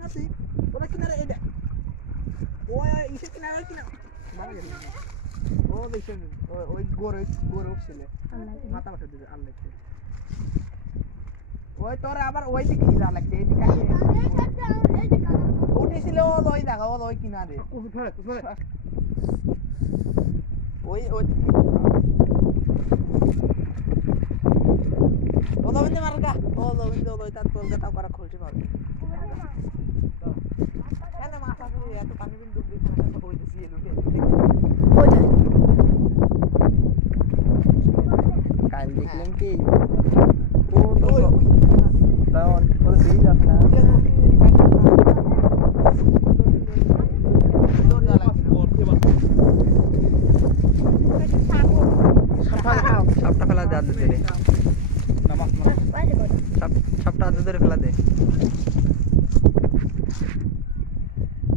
নাতি ওরা কিনারে এটা ওই ইসে কিনারে মারা গেল ও দেখছেন ওই গরে উঠছিল মাথা মাথা দিবে আল্লাহ ওই তোর আবার ওই দিকে যা লাগছে এই দিকে উঠেছিল ওই দেখা ওই কিনারে ওই দিকে ও দবিন্দে মারগা ও দবিন্দে ওই তার তোর কথা করা খুলতে পারবে কেন মাথা দিয়ে এত পানি বিন ডুববে খানা ওই দিকে লুটে ওই কাল দেখলাম কি ও তো ডাউন ওই দিকে যাচ্ছে না সাপটা ফেলা দে আদে রে সাপটা আদে ধরে ফেলা দে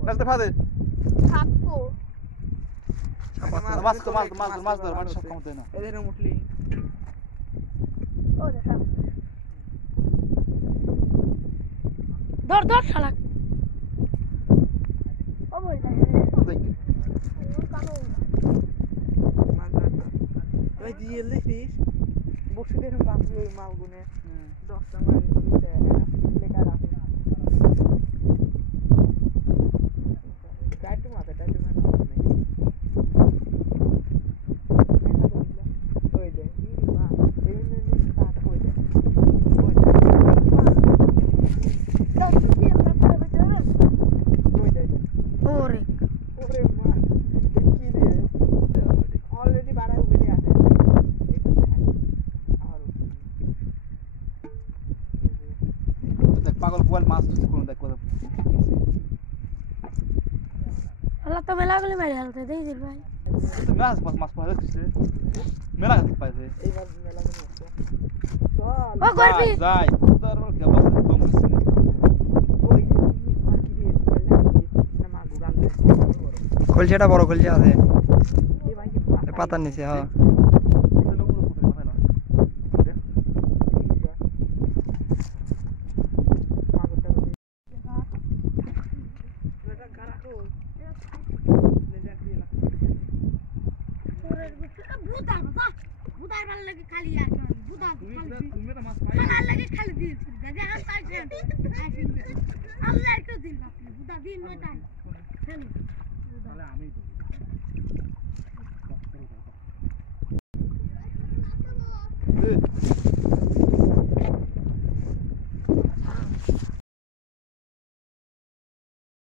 রাস্তা ফাদে সাপকো মাছ ধর মানে সব কমতে না এদের মুটলি ও দে সাপ ধর শালা ও বল দেখ কানো ওই দিয়ে লিখিস বসিদের বাকি ওই মালগুনে 10 টা মাল দিতে লেখা রাখে টাইট মাথা ওই দে মা এই নে স্টার্ট হয়ে যায় ওই দে ওই দে ওরে মা কি রে অলরেডি বাড়া উঠে আছে পাগল গোয়াল মাছ কোন দেখ কত আল্লাহ তো মেলা গুলি মারি হালতে দেই দিল ভাই তুমি মাছ পাওয়া যাচ্ছে মেলা পাইছে এইবার মেলা গুলি আছে চল ও করবি যাই তোর কে বাস কম হইছে ওই আর কি দিয়ে না মাগু গান খলছেটা বড় খলছে আছে এই ভাই পাতার নিচে হ্যাঁ बुदार वाले लगे खाली यार बुदार तुम्हें तो मास पाई खाना लगे खाली दिल जगह हम साइड से अल्लाह को दिल बुदार दिन में टाइम चलो वाला हमें